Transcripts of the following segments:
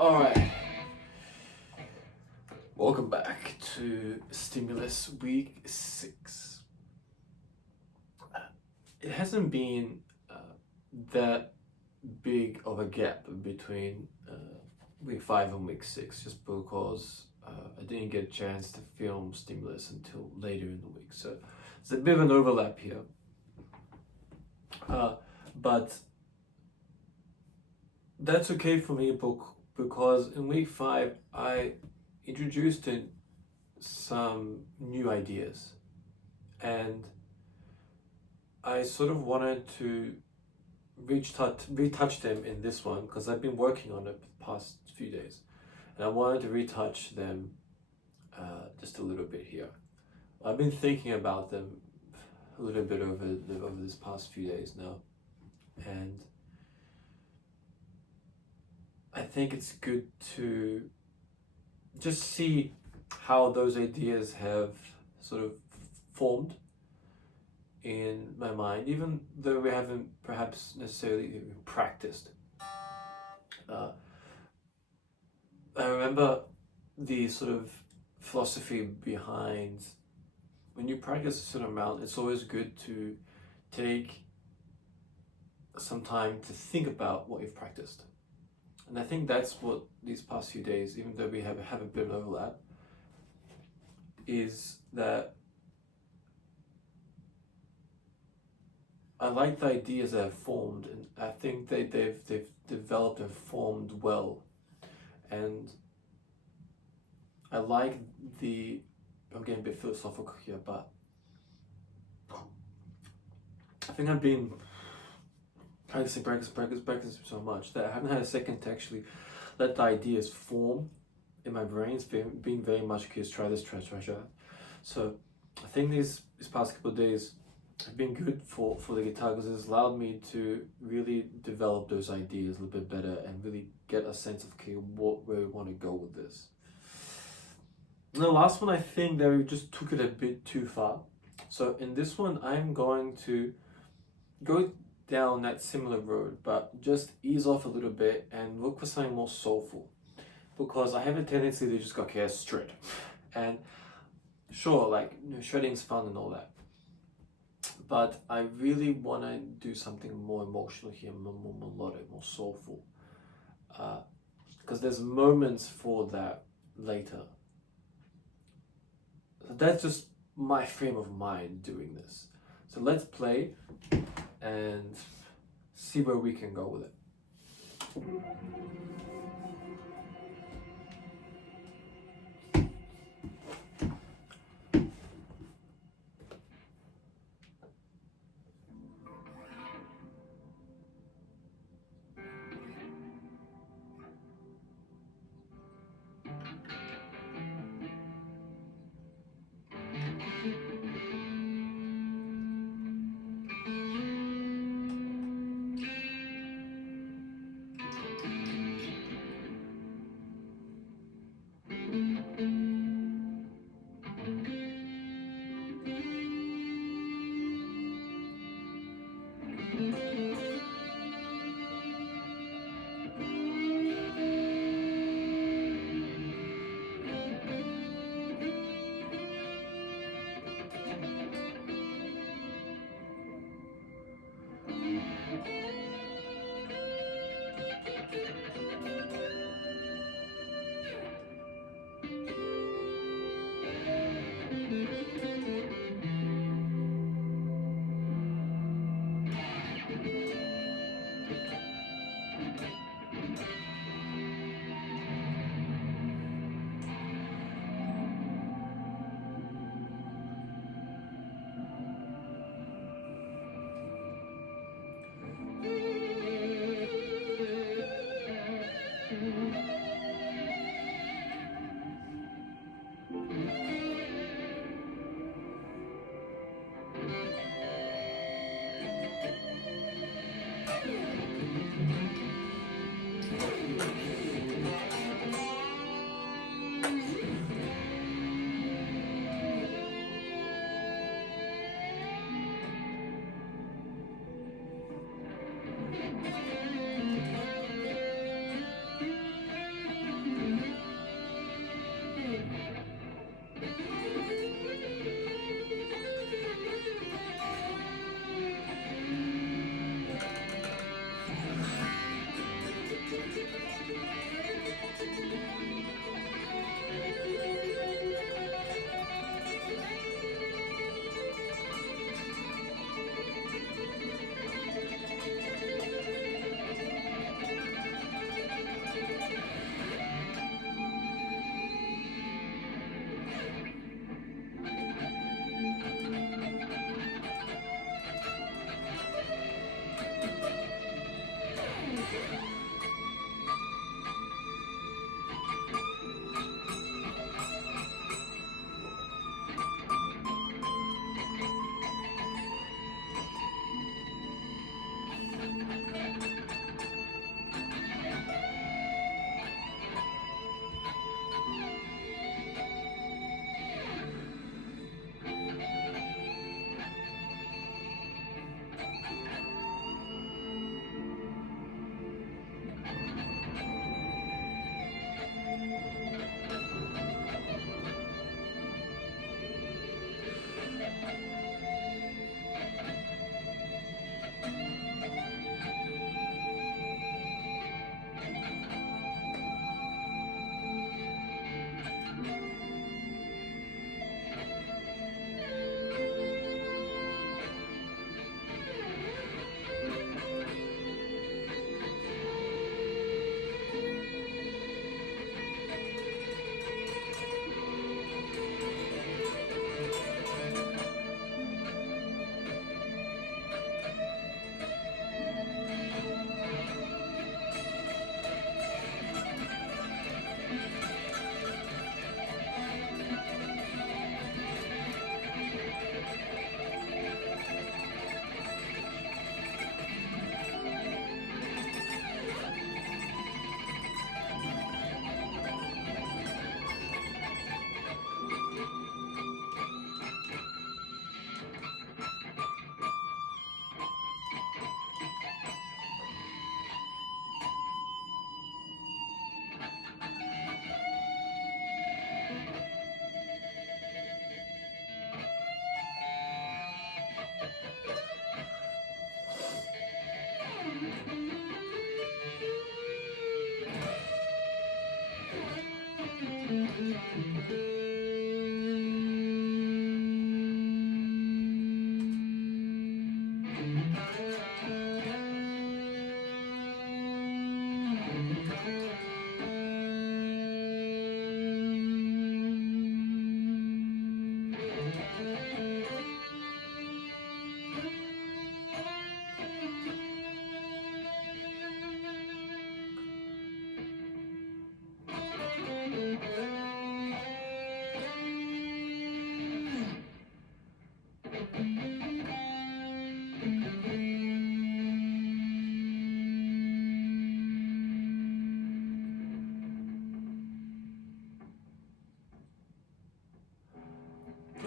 Alright, welcome back to Stimulus Week 6. It hasn't been that big of a gap between Week 5 and Week 6 just because I didn't get a chance to film Stimulus until later in the week. So it's a bit of an overlap here. But that's okay for me because in Week 5 I introduced some new ideas, and I sort of wanted to retouch them in this one because I've been working on it the past few days, and I wanted to retouch them just a little bit here. I've been thinking about them a little bit over this past few days now, and I think it's good to just see how those ideas have sort of formed in my mind, even though we haven't perhaps necessarily even practiced. I remember the sort of philosophy behind when you practice a certain amount, it's always good to take some time to think about what you've practiced. And I think that's what these past few days, even though we have a bit of overlap, is that I like the ideas that have formed, and I think they've developed and formed well. And I like I'm getting a bit philosophical here, but I think I've been practicing so much that I haven't had a second to actually let the ideas form in my brain. It's been very much okay, try this, try that. So I think these past couple of days have been good for the guitar because it's allowed me to really develop those ideas a little bit better and really get a sense of okay, where we want to go with this. And the last one, I think that we just took it a bit too far. So in this one, I'm going to go down that similar road, but just ease off a little bit and look for something more soulful, because I have a tendency to just go, okay, let's shred. And sure, like, shredding's fun and all that, but I really want to do something more emotional here, more melodic, more soulful, because there's moments for that later. So that's just my frame of mind doing this. So let's play and see where we can go with it.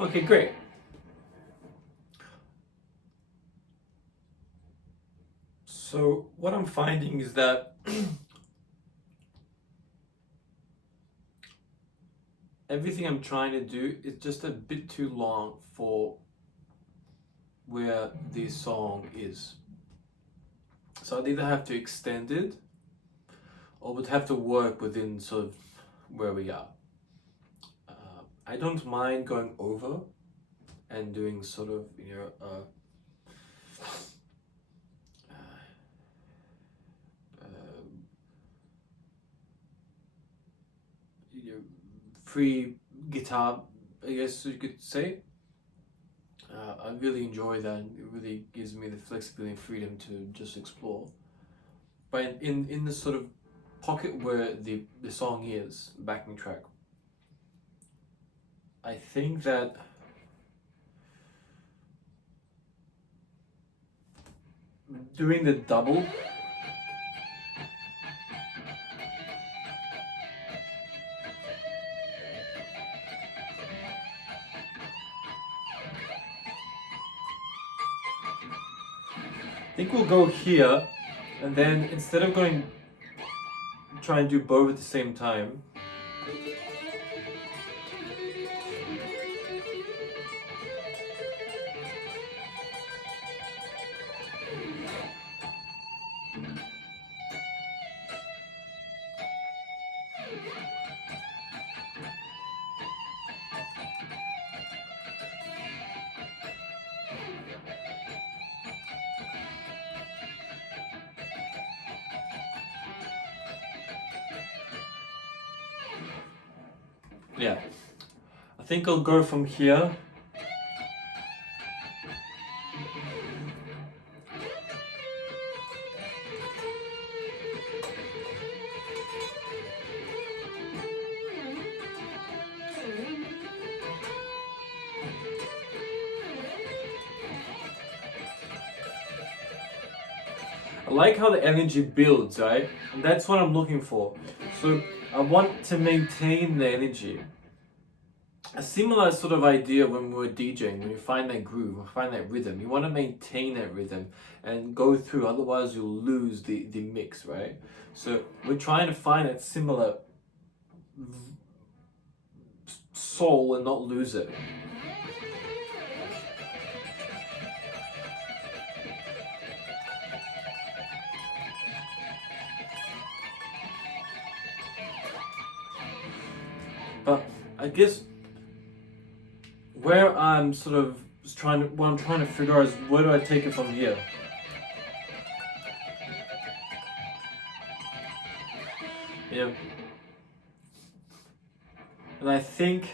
Okay, great. So what I'm finding is that everything I'm trying to do is just a bit too long for where this song is. So I'd either have to extend it or would have to work within sort of where we are. I don't mind going over and doing sort of, free guitar, I guess you could say. I really enjoy that. It really gives me the flexibility and freedom to just explore. But in the sort of pocket where the song is, the backing track, I think that doing the double I think we'll go here, and then instead of try and do both at the same time, yeah, I think I'll go from here. I like how the energy builds, right? And that's what I'm looking for. So I want to maintain the energy. A similar sort of idea when we're DJing, when you find that groove, or find that rhythm, you want to maintain that rhythm and go through, otherwise you'll lose the mix, right? So we're trying to find that similar soul and not lose it. But I guess where I'm sort of what I'm trying to figure out is, where do I take it from here? Yeah. And I think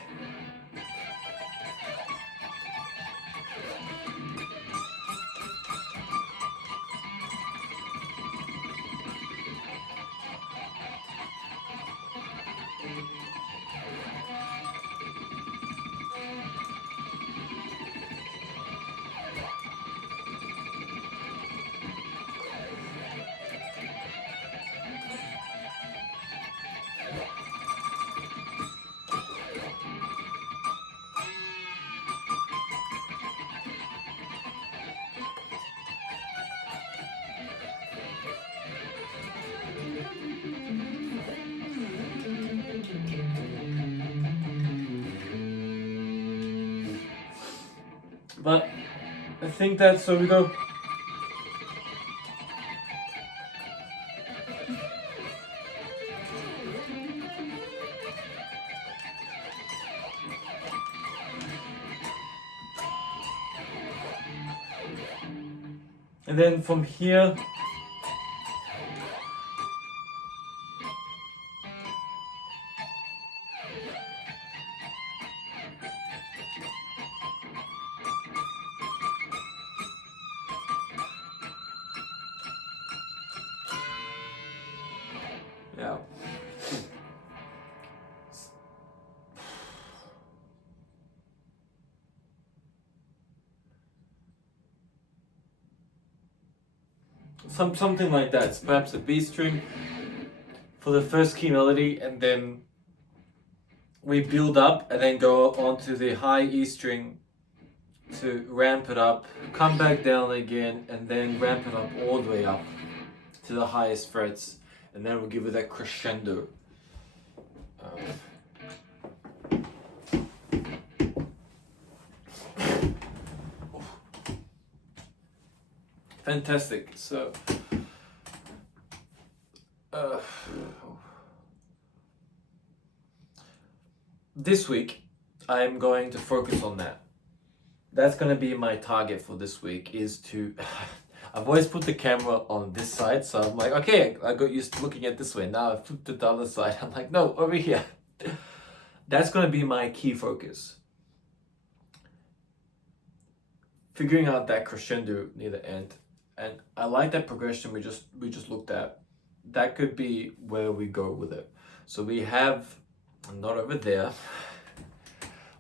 but I think that, so we go. And then from here, yeah. Something like that. It's perhaps a B string for the first key melody, and then we build up and then go onto the high E string to ramp it up, come back down again, and then ramp it up all the way up to the highest frets, and then we'll give it that crescendo. Fantastic. So, this week I'm going to focus on that. That's going to be my target for this week, is to I've always put the camera on this side, so I'm like, okay, I got used to looking at this way. Now I've flipped to the other side. I'm like, no, over here. That's going to be my key focus. Figuring out that crescendo near the end. And I like that progression we just looked at. That could be where we go with it. So we have, not over there.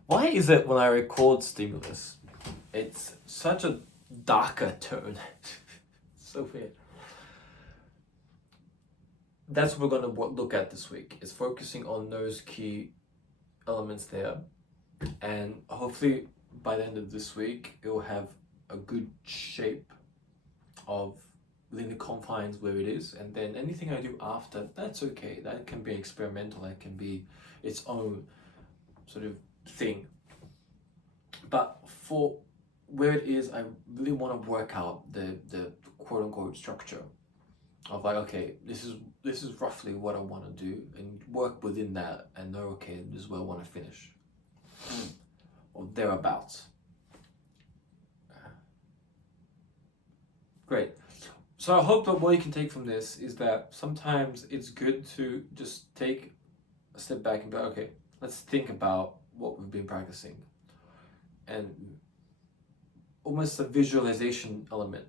Why is it when I record stimulus, it's such a darker tone? So weird. That's what we're going to look at this week, is focusing on those key elements there. And hopefully by the end of this week, it will have a good shape of within the confines where it is. And then anything I do after, that's okay. That can be experimental. That can be its own sort of thing. But for where it is, I really want to work out the quote unquote structure of like, okay, this is roughly what I want to do, and work within that and know, okay, this is where I want to finish. Or thereabouts. Great. So I hope that what you can take from this is that sometimes it's good to just take a step back and be like, okay, let's think about what we've been practicing. And almost a visualization element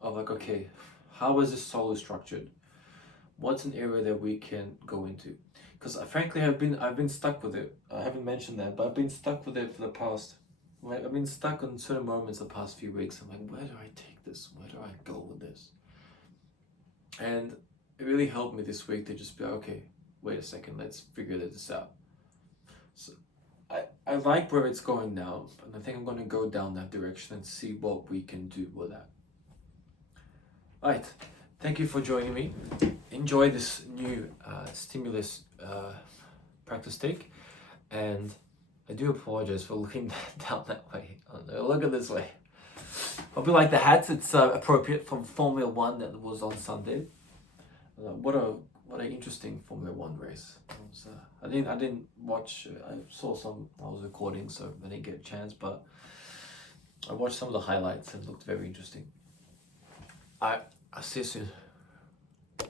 of like, okay, how is this solo structured? What's an area that we can go into? Because frankly, I've been stuck with it. I haven't mentioned that, but I've been stuck with it for the past. Like, I've been stuck on certain moments the past few weeks. I'm like, where do I take this? Where do I go with this? And it really helped me this week to just be like, okay, wait a second, let's figure this out. So I like where it's going now, and I think I'm going to go down that direction and see what we can do with that. Right, thank you for joining me. Enjoy this new stimulus practice take, and I do apologize for looking down that way. Oh, no, look at this way. Hope you like the hats. It's appropriate from Formula One that was on Sunday. What an interesting Formula One race. I didn't watch. I saw some. I was recording, so I didn't get a chance. But I watched some of the highlights and it looked very interesting. I'll see you soon.